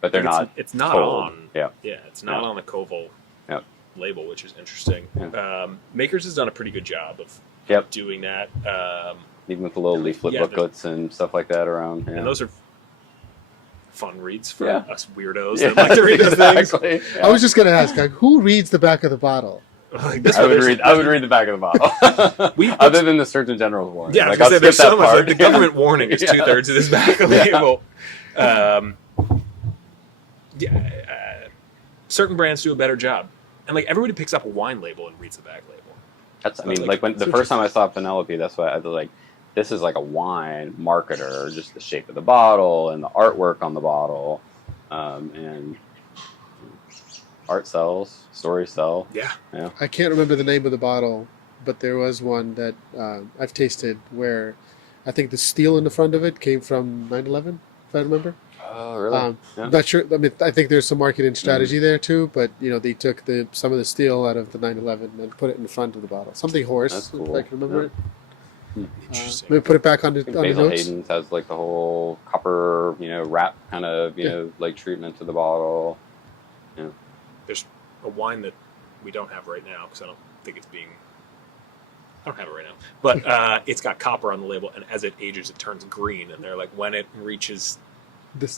but they're not. It's not told. on. Yeah. Yeah, it's not on the Koval Yep. label, which is interesting. Yeah. Makers has done a pretty good job of doing that. Even with the little leaflet booklets and stuff like that around. Yeah. And those are fun reads for us weirdos that like to read those things. I was just going to ask, like, who reads the back of the bottle? Like I would read the back of the bottle. Other than the Surgeon General's warning. Yeah, like, I was I'll there's skip so that much. part. Like, the government warning is 2/3 of this back of the label. Certain brands do a better job, and like everybody picks up a wine label and reads the back label. I mean, like when the first time I saw Penelope, that's why I was like, this is like a wine marketer, just the shape of the bottle and the artwork on the bottle, and art sells, stories sell. Yeah. I can't remember the name of the bottle, but there was one that I've tasted where I think the steel in the front of it came from 9/11, if I remember. Oh, really? I'm not sure. I mean, I think there's some marketing strategy there too, but they took some of the steel out of the 9/11 and put it in the front of the bottle. Something horse, That's cool. if I can remember it. Interesting. Maybe put it back on the Basil notes. Hayden's has like the whole copper, wrap kind of, like treatment to the bottle. Yeah. There's a wine that we don't have right now because I don't think it's being. I don't have it right now, but it's got copper on the label, and as it ages, it turns green. And they're like, when it reaches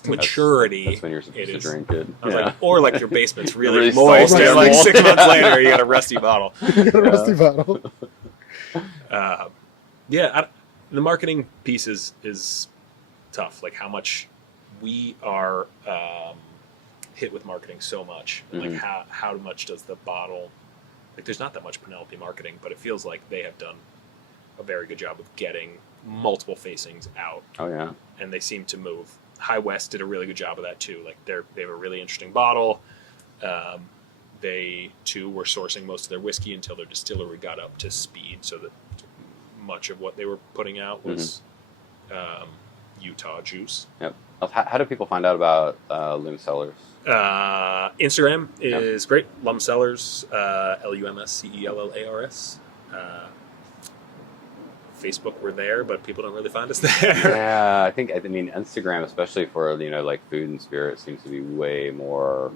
maturity, that's when you're supposed to drink it. I was like, or like your basement's really, Really moist, salty. and like 6 months later, you got a rusty bottle. You got a rusty bottle. The marketing piece is tough. Like how much we are hit with marketing so much. And like how much does the bottle? Like there's not that much Penelope marketing, but it feels like they have done a very good job of getting multiple facings out. Oh yeah. And they seem to move. High West did a really good job of that too. Like they have a really interesting bottle. They too were sourcing most of their whiskey until their distillery got up to speed, so that much of what they were putting out was Utah juice. Yep. How do people find out about Loom Cellars? Instagram is great. Lum Cellars, LUMSCELLARS. Facebook, we're there, but people don't really find us there. Yeah, I mean Instagram, especially for like food and spirit, seems to be way more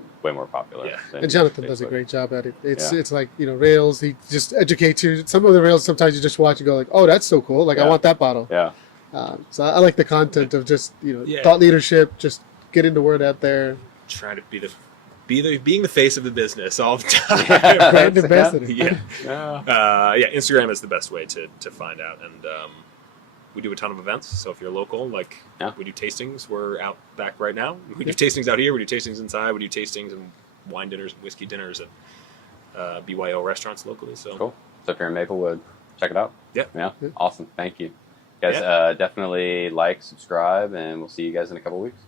popular. Yeah. And Jonathan does a great job at it. It's like rails. He just educates you. Some of the rails sometimes you just watch and go like, oh, that's so cool. Like I want that bottle. Yeah. So I like the content of just thought leadership, just getting the word out there. Trying to being the face of the business all the time. Brand ambassador. Yeah. Instagram is the best way to find out, and we do a ton of events. So if you're local, we do tastings. We're out back right now. We do tastings out here. We do tastings inside. We do tastings and wine dinners, and whiskey dinners at BYO restaurants locally. So cool. So if you're in Maplewood, check it out. Yeah. Awesome. Thank you, guys. Definitely like, subscribe, and we'll see you guys in a couple weeks.